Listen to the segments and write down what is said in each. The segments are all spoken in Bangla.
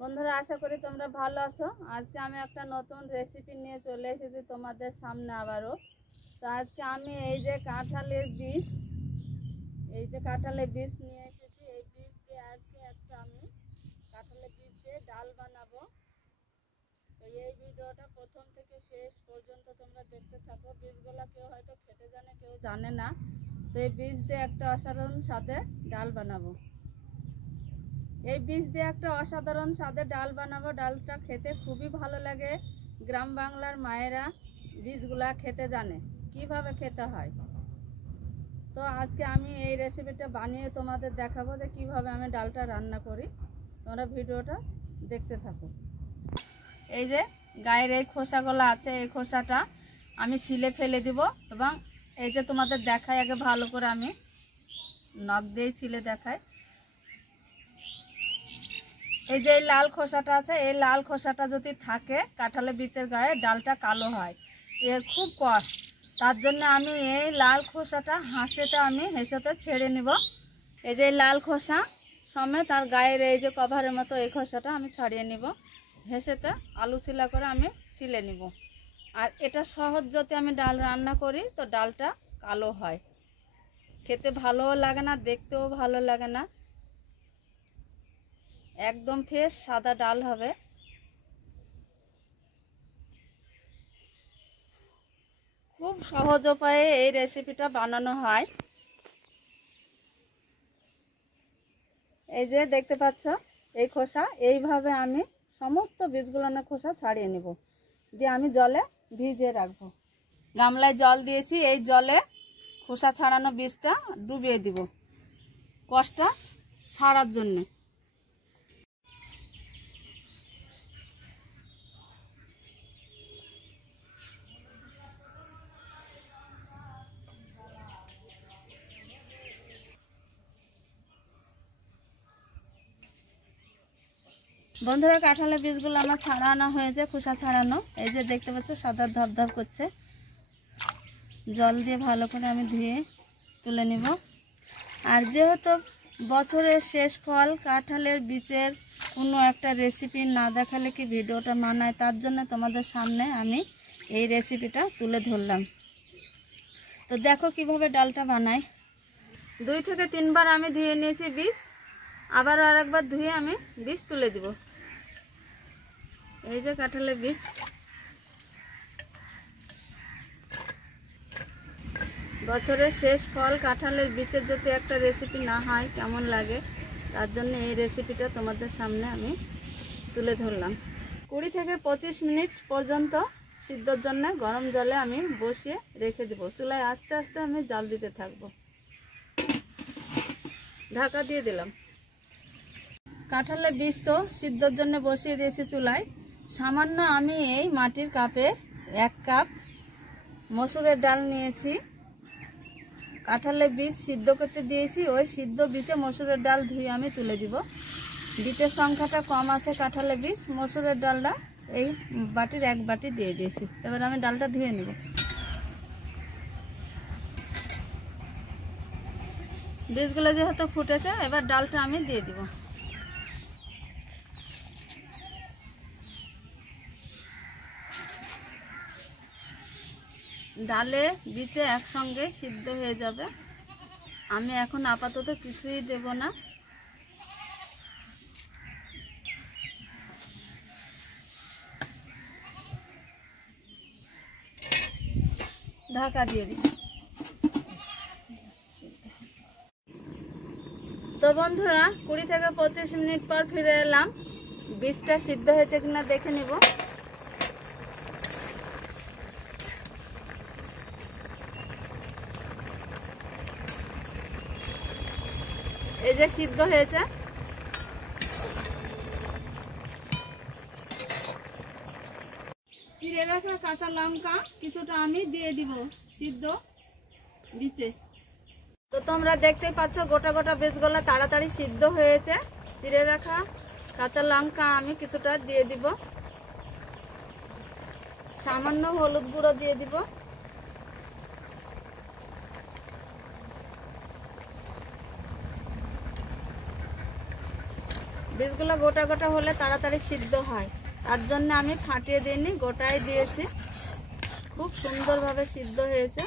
বন্ধুরা, আশা করি তোমরা ভালো আছো। আজকে আমি একটা নতুন রেসিপি নিয়ে চলে এসেছি তোমাদের সামনে আবারও। তো আজকে আমি এই যে কাঁঠালের বীজ নিয়ে এসেছি। এই বীজ দিয়ে আজকে আমি কাঁঠালের বীজ দিয়ে ডাল বানাবো। তো এই ভিডিওটা প্রথম থেকে শেষ পর্যন্ত তোমরা দেখতে থাকো। বীজগুলো কেউ হয়তো খেতে জানে, কেউ জানে না। তো এই বীজ দিয়ে একটা অসাধারণ স্বাদের ডাল বানাবো। এই বীজ দিয়ে একটা অসাধারণ স্বাদের ডাল বানাবো। ডালটা খেতে খুবই ভালো লাগে। গ্রাম বাংলার মায়েরা বীজগুলা খেতে জানে, কিভাবে খেতে হয়। তো আজকে আমি এই রেসিপিটা বানিয়ে তোমাদের দেখাবো যে কিভাবে আমি ডালটা রান্না করি। তোমরা ভিডিওটা দেখতে থাকো। এই যে গায়ের এই খোসাগুলো আছে, এই খোসাটা আমি ছিলে ফেলে দিব। এবং এই যে তোমাদের দেখাই, আগে ভালো করে আমি নখ দিয়ে ছিলে দেখাই। এই যে লাল খোসাটা আছে, এই লাল খোসাটা যদি থাকে কাঁঠালের বীজের গায়ে, ডালটা কালো হয়, এর খুব কষ্ট। তার জন্য আমি এই লাল খোসাটা হেসেতে ছেড়ে নিব। এই যে লাল খোসা সমেত তার গায়ের এই যে কভারের মতো এই খোসাটা আমি ছাড়িয়ে নিব। হেসেতে আলু ছিলা করে আমি ছিলে নিব। আর এটা সহজ যদি আমি ডাল রান্না করি তো ডালটা কালো হয়, খেতে ভালোও লাগে না, দেখতেও ভালো লাগে না। একদম ফ্রেশ সাদা ডাল হবে। খুব সহজ উপায়ে এই রেসিপিটা বানানো হয়। এই যে দেখতে পাচ্ছ এই খোসা, এইভাবে আমি সমস্ত বীজগুলোর খোসা ছাড়িয়ে নেব, দিয়ে আমি জলে ভিজিয়ে রাখবো। গামলায় জল দিয়েছি, এই জলে খোসা ছাড়ানো বীজটা ডুবিয়ে দিব কষটা ছাড়ার জন্যে। বন্ধুরা, কাঁঠালের বীজগুলো আমার ছাড়ানো হয়েছে, খোসা ছাড়ানো। এই যে দেখতে পাচ্ছ সাদা ধপধপ করছে। জল দিয়ে ভালো করে আমি ধুয়ে তুলে নিব। আর যেহেতু বছরের শেষ ফল, কাঁঠালের বীজের কোনো একটা রেসিপি না দেখালে কি ভিডিওটা মানায়, তার জন্য তোমাদের সামনে আমি এই রেসিপিটা তুলে ধরলাম। তো দেখো কিভাবে ডালটা বানাই। 2 থেকে 3 বার আমি ধুয়ে নিয়েছি বীজ, আবারও আরেকবার ধুয়ে আমি বীজ তুলে দিব। এই যে কাঁঠালের বীজ, বছরের শেষ ফল কাঁঠালের বীজের যদি একটা রেসিপি না হয় কেমন লাগে, তার জন্য এই রেসিপিটা তোমাদের সামনে আমি তুলে ধরলাম। 20 থেকে 25 মিনিট পর্যন্ত সিদ্ধর জন্য গরম জলে আমি বসিয়ে রেখে দেব। চুলায় আস্তে আস্তে আমি জাল দিতে থাকবো। ঢাকা দিয়ে দিলাম। কাঁঠালের বীজ তো সিদ্ধর জন্য বসিয়ে দিয়েছি চুলায়। সামান্য আমি এই মাটির কাপে 1 কাপ মসুরের ডাল নিয়েছি। কাঁঠালের বীজ সিদ্ধ করতে দিয়েছি, ওই সিদ্ধ বীজে মসুরের ডাল ধুয়ে আমি তুলে দিব। বীজের সংখ্যাটা কম আছে কাঁঠালের বীজ, মসুরের ডালটা এই বাটির 1 বাটি দিয়ে দিয়েছি। এবার আমি ডালটা ধুয়ে নেব। বীজগুলো যেহেতু ফুটেছে, এবার ডালটা আমি দিয়ে দিব। ডালে বীজে একসঙ্গে সিদ্ধ হয়ে যাবে। আমি এখন আপাতত কিছুই দেব না। ঢাকা দিয়ে দিই। তো বন্ধুরা, 20 থেকে 25 মিনিট পর ফিরে এলাম। বীজটা সিদ্ধ হয়েছে কিনা দেখে নিব। এই যে সিদ্ধ হয়েছে। চিড়ে রাখা কাঁচা লঙ্কা কিছুটা আমি দিয়ে দিব সিদ্ধ বীজে। তো তোমরা দেখতে পাচ্ছ গোটা গোটা বীজগুলো তাড়াতাড়ি সিদ্ধ হয়েছে। চিড়ে রাখা কাঁচা লঙ্কা আমি কিছুটা দিয়ে দিব। সামান্য হলুদ গুঁড়ো দিয়ে দিব। বীজগুলো গোটা গোটা হলে তাড়াতাড়ি সিদ্ধ হয়, তার জন্য আমি ফাটিয়ে দিইনি, গোটাই দিয়েছি। খুব সুন্দরভাবে সিদ্ধ হয়েছে,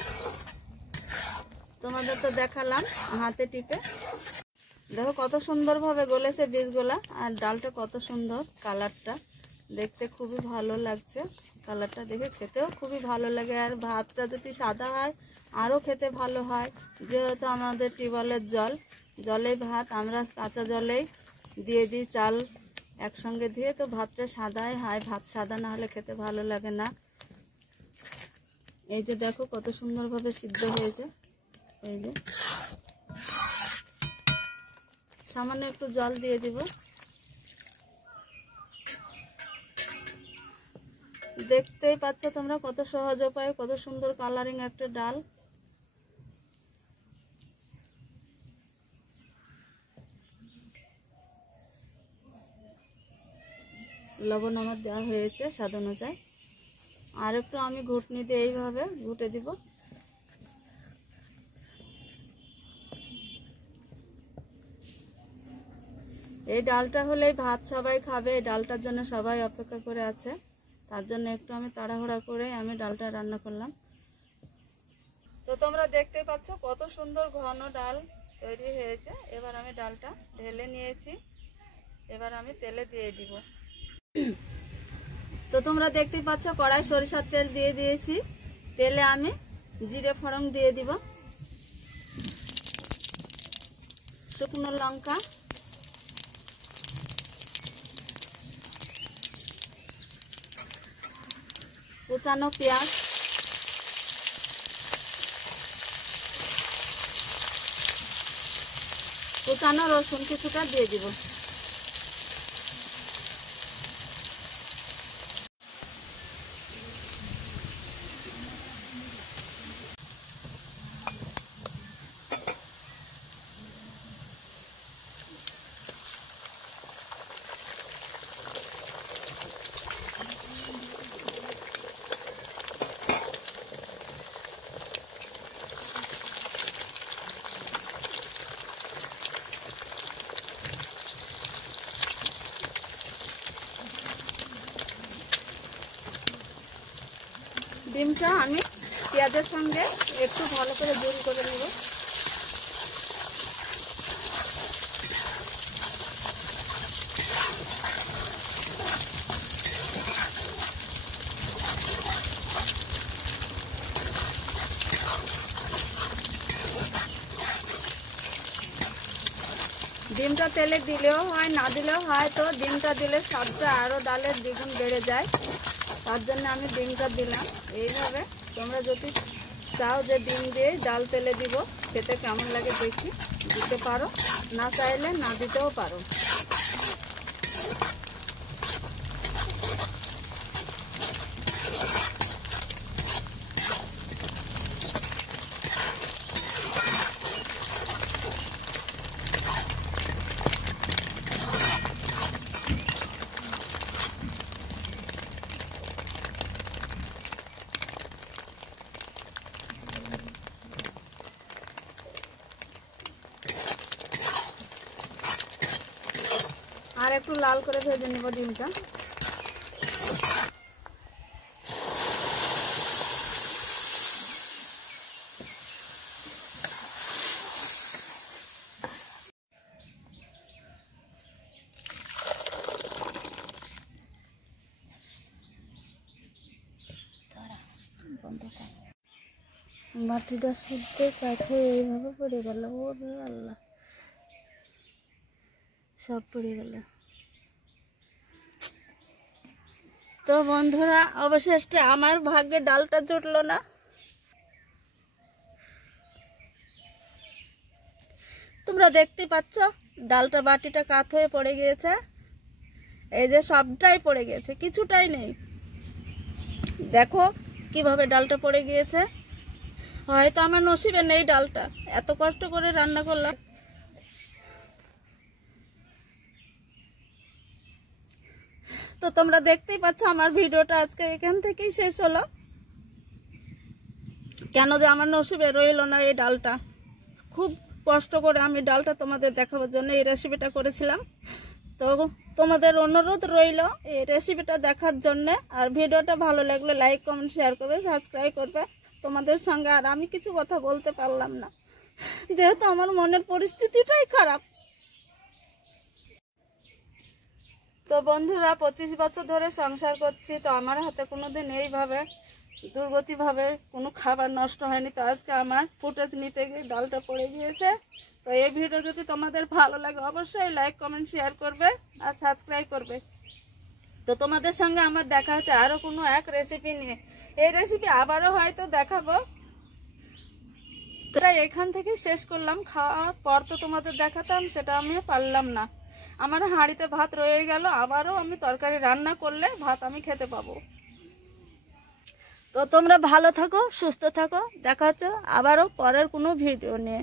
তোমাদের তো দেখালাম হাতে টিপে। দেখো কত সুন্দরভাবে গলেছে বীজগুলা, আর ডালটা কত সুন্দর, কালারটা দেখতে খুবই ভালো লাগছে। কালারটা দেখে খেতেও খুবই ভালো লাগে। আর ভাতটা যদি সাদা হয় আরও খেতে ভালো হয়, যেহেতু আমাদের টিউবওয়েলের জলে ভাত, আমরা কাঁচা জলেই দিয়ে দিই চাল একসঙ্গে দিয়ে, তো ভাতটা সাদাই হয়। ভাত সাদা না হলে খেতে ভালো লাগে না। এই যে দেখো কত সুন্দরভাবে সিদ্ধ হয়েছে। এই যে সামান্য একটু জল দিয়ে দিব। দেখতেই পাচ্ছ তোমরা কত সহজ উপায়ে কত সুন্দর কালারিং একটা ডাল। লবণ আমার দেওয়া হয়েছে স্বাদ অনুযায়ী। আর একটু আমি ঘুটনি দিয়ে এইভাবে ঘুটে দিব। এই ডালটা হলেই ভাত সবাই খাবে, এই ডালটার জন্য সবাই অপেক্ষা করে আছে, তার জন্য একটু আমি তাড়াহুড়া করে আমি ডালটা রান্না করলাম। তো তোমরা দেখতে পাচ্ছ কত সুন্দর ঘন ডাল তৈরি হয়েছে। এবার আমি ডালটা ঢেলে নিয়েছি, এবার আমি তেলে দিয়ে দিব। তো তোমরা দেখতে পাচ্ছ কড়াই সরিষার তেল দিয়ে দিয়েছি। তেলে আমি জিরে ফোড়ন দিয়ে দিব, শুকনো লঙ্কা, কুচানো পেঁয়াজ, কুচানো রসুন কিছুটা দিয়ে দিব। ডিমটা আমি পেঁয়াজের সঙ্গে একটু ভালো করে জোল করে নেব। ডিমটা তেলে দিলেও হয় না দিলেও হয়, তো ডিমটা দিলে স্বাদটা আরও ডালের দ্বিগুণ বেড়ে যায়, তার জন্য আমি ডিমটা দিলাম। এইভাবে তোমরা যদি চাও যে ডিম দিয়ে ডাল তেলে দিব, খেতে কেমন লাগে দেখি, দিতে পারো, না চাইলে না দিতেও পারো। আর একটু লাল করে ভেজে নেব ডিমটা। বাটিটা শুদ্ধ কাছে এইভাবে পড়ে গেল, ও আল্লাহ, সব পড়ে গেল। তো বন্ধুরা অবশেষে আমার ভাগ্যে ডালটা জুটলো না। তোমরা দেখতে পাচ্ছ ডালটা বাটিটা কাত হয়ে পড়ে গিয়েছে। এই যে সবটাই পড়ে গিয়েছে, কিছুটাই নেই। দেখো কিভাবে ডালটা পড়ে গিয়েছে। হয়তো আমার নসিবে নেই ডালটা, এত কষ্ট করে রান্না করলাম। তো তোমরা দেখতেই পাচ্ছ আমার ভিডিওটা আজকে এখান থেকেই শেষ হলো। কেন যে আমার নসিবে রইল না এই ডালটা। খুব কষ্ট করে আমি ডালটা তোমাদের দেখাবার জন্য এই রেসিপিটা করেছিলাম। তো তোমাদের অনুরোধ রইল এই রেসিপিটা দেখার জন্য। আর ভিডিওটা ভালো লাগলে লাইক কমেন্ট শেয়ার করবে, সাবস্ক্রাইব করবে। তোমাদের সঙ্গে আর আমি কিছু কথা বলতে পারলাম না, যেহেতু আমার মনের পরিস্থিতিটাই খারাপ। তো বন্ধুরা, 25 বছর ধরে সংসার করছি, তো আমার হাতে কোনোদিন এইভাবে দুর্গতিভাবে কোনো খাবার নষ্ট হয়নি। তো আজকে আমার ফুটেজ নিতে গিয়ে ডালটা পড়ে গিয়েছে। তো এই ভিডিও যদি তোমাদের ভালো লাগে অবশ্যই লাইক কমেন্ট শেয়ার করবে আর সাবস্ক্রাইব করবে। তো তোমাদের সঙ্গে আমার দেখা হচ্ছে আরও কোনো এক রেসিপি নিয়ে। এই রেসিপি আবারও হয়তো দেখাবো। তো এখান থেকে শেষ করলাম, খাওয়ার পর তো তোমাদের দেখাতাম, সেটা আমি পারলাম না। আমার হাঁড়িতে ভাত রয়ে গেল, আবারও আমি তরকারি রান্না করলে ভাত আমি খেতে পাবো। তো তোমরা ভালো থাকো, সুস্থ থাকো, দেখা হচ্ছে আবারও পরের কোনো ভিডিও নিয়ে।